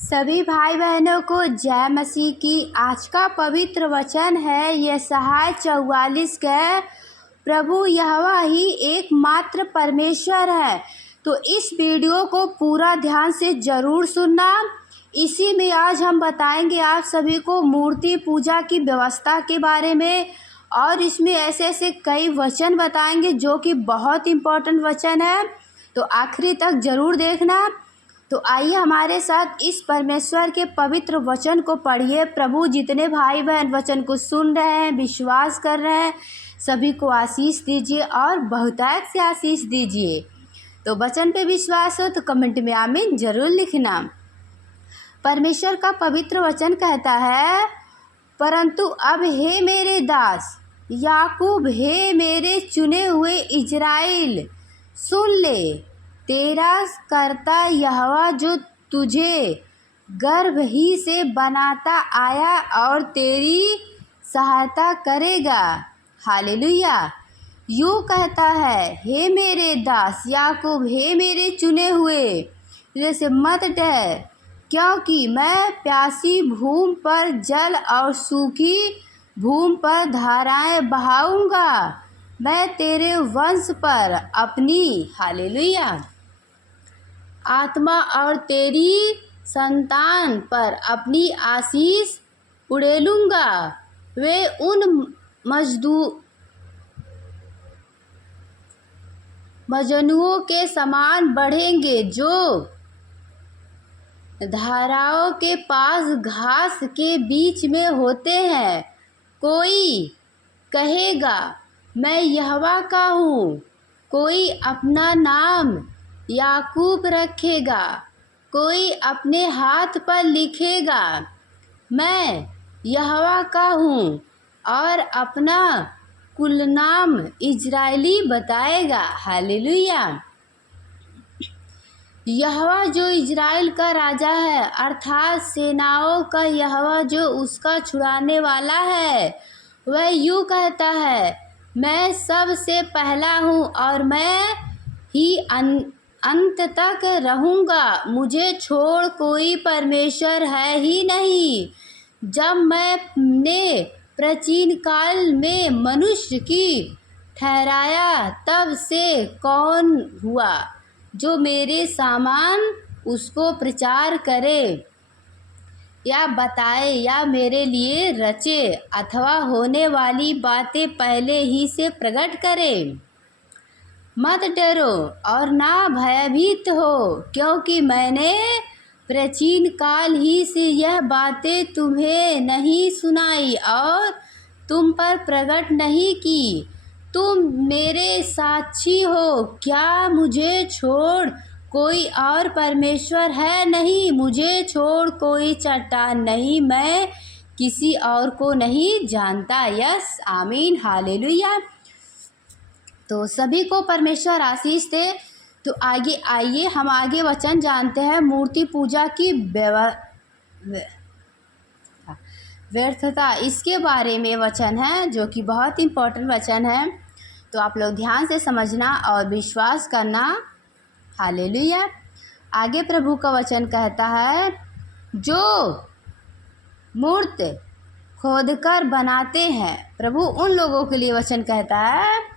सभी भाई बहनों को जय मसीह की। आज का पवित्र वचन है यशायाह 44 का। प्रभु यहोवा ही एकमात्र परमेश्वर है। तो इस वीडियो को पूरा ध्यान से ज़रूर सुनना। इसी में आज हम बताएंगे आप सभी को मूर्ति पूजा की व्यवस्था के बारे में, और इसमें ऐसे ऐसे कई वचन बताएंगे जो कि बहुत इम्पोर्टेंट वचन है। तो आखिरी तक ज़रूर देखना। तो आइए हमारे साथ इस परमेश्वर के पवित्र वचन को पढ़िए। प्रभु जितने भाई बहन वचन को सुन रहे हैं, विश्वास कर रहे हैं, सभी को आशीष दीजिए और बहुतायत से आशीष दीजिए। तो वचन पे विश्वास हो तो कमेंट में आमीन जरूर लिखना। परमेश्वर का पवित्र वचन कहता है, परंतु अब हे मेरे दास याकूब, हे मेरे चुने हुए इज़राइल, सुन ले, तेरा कर्ता यहोवा जो तुझे गर्भ ही से बनाता आया और तेरी सहायता करेगा। हालेलुया। यूँ कहता है, हे मेरे दास याकूब, हे मेरे चुने हुए, जैसे मत डर, क्योंकि मैं प्यासी भूमि पर जल और सूखी भूमि पर धाराएं बहाऊंगा। मैं तेरे वंश पर अपनी हालेलुया आत्मा और तेरी संतान पर अपनी आशीष उड़ेलूँगा। वे उन मजनुओं के समान बढ़ेंगे जो धाराओं के पास घास के बीच में होते हैं। कोई कहेगा मैं यहोवा का हूँ, कोई अपना नाम याकूब रखेगा, कोई अपने हाथ पर लिखेगा मैं यहोवा का हूँ, और अपना कुलनाम इजरायली बताएगा। हालेलुया। यहोवा जो इजराइल का राजा है, अर्थात सेनाओं का यहोवा जो उसका छुड़ाने वाला है, वह यूँ कहता है, मैं सबसे पहला हूँ और मैं ही अंत तक रहूँगा। मुझे छोड़ कोई परमेश्वर है ही नहीं। जब मैंने प्राचीन काल में मनुष्य की ठहराया, तब से कौन हुआ जो मेरे समान उसको प्रचार करे या बताए या मेरे लिए रचे, अथवा होने वाली बातें पहले ही से प्रकट करे। मत डरो और ना भयभीत हो, क्योंकि मैंने प्राचीन काल ही से यह बातें तुम्हें नहीं सुनाई और तुम पर प्रकट नहीं की। तुम मेरे साक्षी हो। क्या मुझे छोड़ कोई और परमेश्वर है नहीं? मुझे छोड़ कोई चट्टान नहीं। मैं किसी और को नहीं जानता। यस, आमीन, हालेलुया। तो सभी को परमेश्वर आशीष दे। तो आगे आइए हम आगे वचन जानते हैं। मूर्ति पूजा की व्यर्थता, इसके बारे में वचन है जो कि बहुत इम्पोर्टेंट वचन है। तो आप लोग ध्यान से समझना और विश्वास करना। हालेलुया। आगे प्रभु का वचन कहता है, जो मूर्ति खोदकर बनाते हैं, प्रभु उन लोगों के लिए वचन कहता है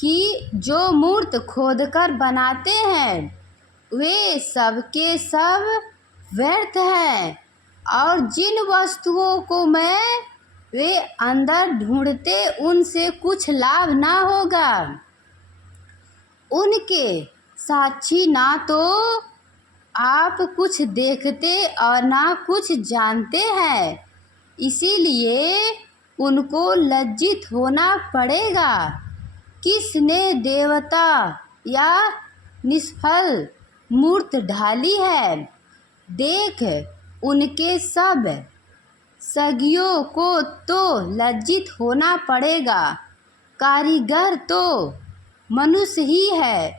कि जो मूर्ति खोदकर बनाते हैं वे सब के सब व्यर्थ हैं, और जिन वस्तुओं को वे अंदर ढूंढते उनसे कुछ लाभ ना होगा। उनके साक्षी ना तो आप कुछ देखते और ना कुछ जानते हैं, इसीलिए उनको लज्जित होना पड़ेगा। किसने देवता या निष्फल मूर्ति ढाली है? देख, उनके सब सगियों को तो लज्जित होना पड़ेगा। कारीगर तो मनुष्य ही है।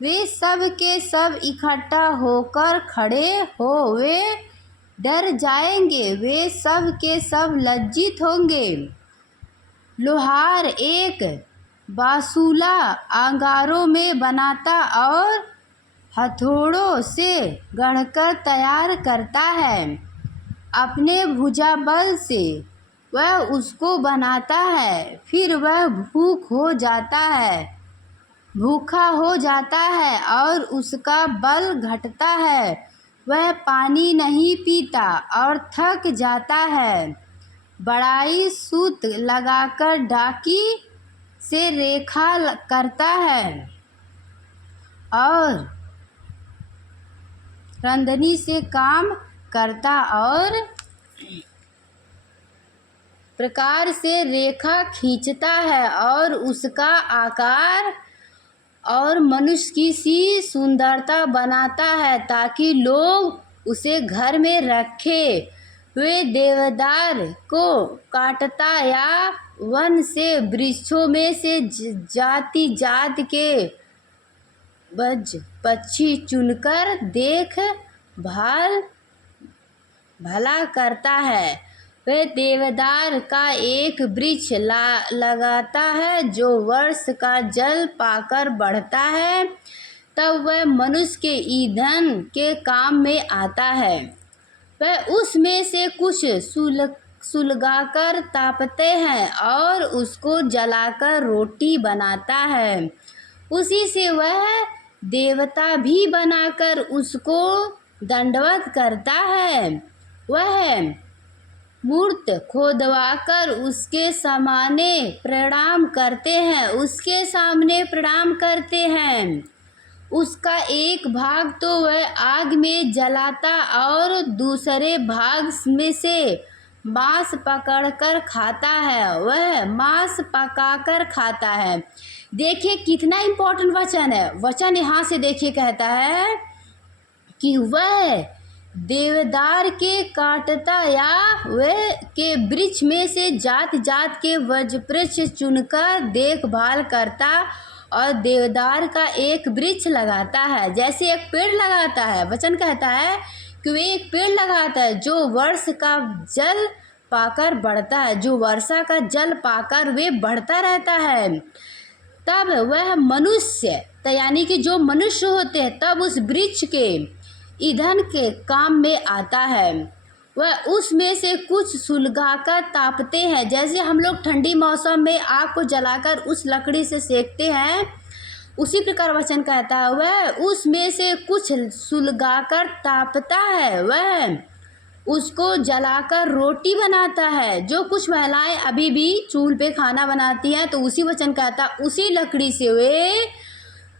वे सब के सब इकट्ठा होकर खड़े हो, वे डर जाएंगे, वे सब के सब लज्जित होंगे। लोहार एक बासूला अंगारों में बनाता और हथौड़ों से गढ़कर तैयार करता है। अपने भुजाबल से वह उसको बनाता है। फिर वह भूखा हो जाता है और उसका बल घटता है। वह पानी नहीं पीता और थक जाता है। बड़ाई सूत लगाकर डाकी से रेखा करता है और रंधनी से काम करता और प्रकार से रेखा खींचता है और उसका आकार और मनुष्य की सी सुंदरता बनाता है ताकि लोग उसे घर में रखे। वे देवदार को काटता या वन से वृक्षों में से जाति जात के बज पक्षी चुनकर देख भाल भला करता है। वह देवदार का एक वृक्ष लगाता है जो वर्ष का जल पाकर बढ़ता है। तब वह मनुष्य के ईंधन के काम में आता है। वह उसमें से कुछ सुलगाकर तापते हैं और उसको जलाकर रोटी बनाता है। उसी से वह देवता भी बनाकर उसको दंडवत करता है। वह मूर्त खोदवाकर उसके सामने प्रणाम करते हैं। उसका एक भाग तो वह आग में जलाता और दूसरे भाग में से मांस पकड़कर खाता है। वह मांस पकाकर खाता है। देखिए कितना इम्पोर्टेंट वचन है। वचन यहाँ से देखिए कहता है कि वह देवदार के काटता या वह के वृक्ष में से जात जात के वृक्ष चुनकर देखभाल करता और देवदार का एक वृक्ष लगाता है। जैसे एक पेड़ लगाता है, वचन कहता है कि वे एक पेड़ लगाता है जो वर्ष का जल पाकर बढ़ता है, जो वर्षा का जल पाकर वे बढ़ता रहता है। तब वह मनुष्य यानी कि जो मनुष्य होते हैं तब उस वृक्ष के ईंधन के काम में आता है। वह उसमें से कुछ सुलगाकर तापते हैं। जैसे हम लोग ठंडी मौसम में आग को जलाकर उस लकड़ी से सेकते हैं, उसी प्रकार वचन कहता है वह उसमें से कुछ सुलगाकर तापता है। वह उसको जलाकर रोटी बनाता है। जो कुछ महिलाएं अभी भी चूल्हे पे खाना बनाती हैं तो उसी वचन कहता उसी लकड़ी से वे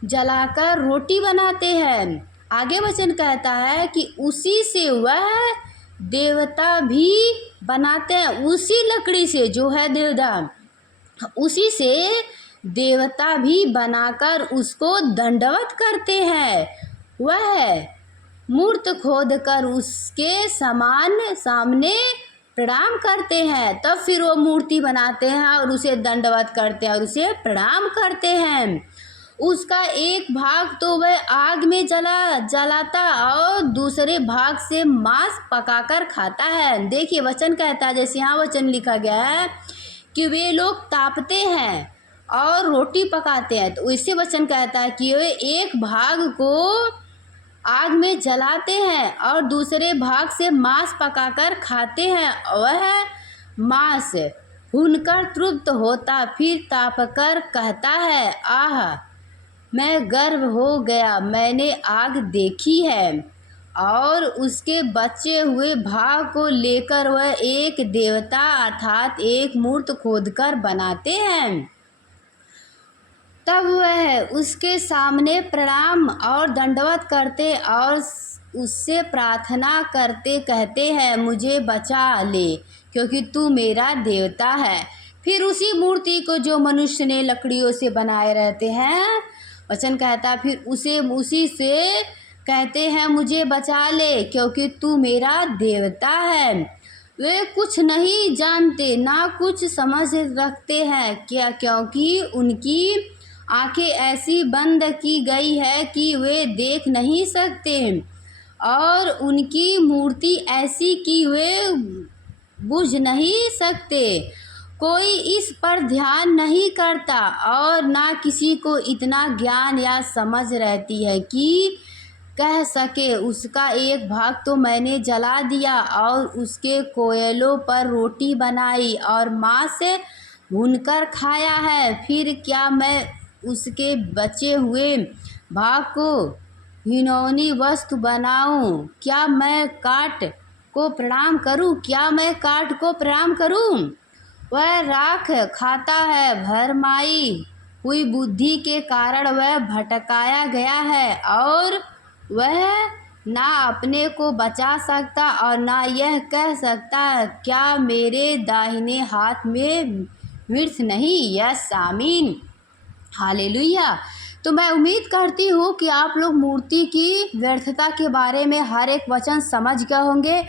जलाकर रोटी बनाते हैं। आगे वचन कहता है कि उसी से वह देवता भी बनाते हैं। उसी लकड़ी से जो है देवदार, उसी से देवता भी बनाकर उसको दंडवत करते हैं। वह मूर्त खोदकर उसके सामने प्रणाम करते हैं। तब फिर वो मूर्ति बनाते हैं और उसे दंडवत करते हैं और उसे प्रणाम करते हैं। उसका एक भाग तो वह आग में जलाता और दूसरे भाग से मांस पकाकर खाता है। देखिए वचन कहता है, जैसे यहाँ वचन लिखा गया है कि वे लोग तापते हैं और रोटी पकाते हैं, तो इससे वचन कहता है कि वे एक भाग को आग में जलाते हैं और दूसरे भाग से मांस पकाकर खाते हैं। वह मांस भूनकर तृप्त होता फिर तापकर कहता है, आह मैं गर्व हो गया, मैंने आग देखी है। और उसके बचे हुए भाग को लेकर वह एक देवता अर्थात एक मूर्त खोदकर बनाते हैं। तब वह उसके सामने प्रणाम और दंडवत करते और उससे प्रार्थना करते कहते हैं, मुझे बचा ले क्योंकि तू मेरा देवता है। फिर उसी मूर्ति को जो मनुष्य ने लकड़ियों से बनाए रहते हैं, वचन कहता फिर उसी से कहते हैं, मुझे बचा ले क्योंकि तू मेरा देवता है। वे कुछ नहीं जानते ना कुछ समझ रखते हैं क्या, क्योंकि उनकी आंखें ऐसी बंद की गई है कि वे देख नहीं सकते और उनकी मूर्ति ऐसी कि वे बुझ नहीं सकते। कोई इस पर ध्यान नहीं करता और ना किसी को इतना ज्ञान या समझ रहती है कि कह सके उसका एक भाग तो मैंने जला दिया और उसके कोयलों पर रोटी बनाई और मांस भूनकर खाया है। फिर क्या मैं उसके बचे हुए भाग को घिनौनी वस्तु बनाऊं? क्या मैं काठ को प्रणाम करूं? क्या मैं काठ को प्रणाम करूं? वह राख खाता है, भरमाई हुई बुद्धि के कारण वह भटकाया गया है और वह ना अपने को बचा सकता और ना यह कह सकता क्या मेरे दाहिने हाथ में मृत नहीं। यस आमीन, हालेलुया। तो मैं उम्मीद करती हूँ कि आप लोग मूर्ति की व्यर्थता के बारे में हर एक वचन समझ गए होंगे।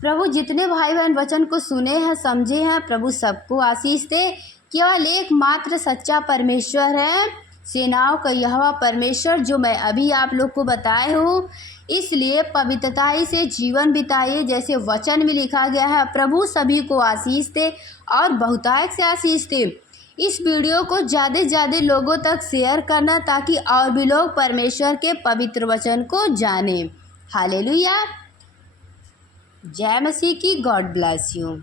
प्रभु जितने भाई बहन वचन को सुने हैं, समझे हैं, प्रभु सबको आशीष दे। केवल एकमात्र सच्चा परमेश्वर है, सेनाओं का यहोवा परमेश्वर, जो मैं अभी आप लोग को बताए हूँ। इसलिए पवित्रताई से जीवन बिताइए जैसे वचन में लिखा गया है। प्रभु सभी को आशीष दे और बहुतायत से आशीष दे। इस वीडियो को ज़्यादा से ज़्यादा लोगों तक शेयर करना ताकि और भी लोग परमेश्वर के पवित्र वचन को जानें। हालेलुया, जय मसीह की। God bless you.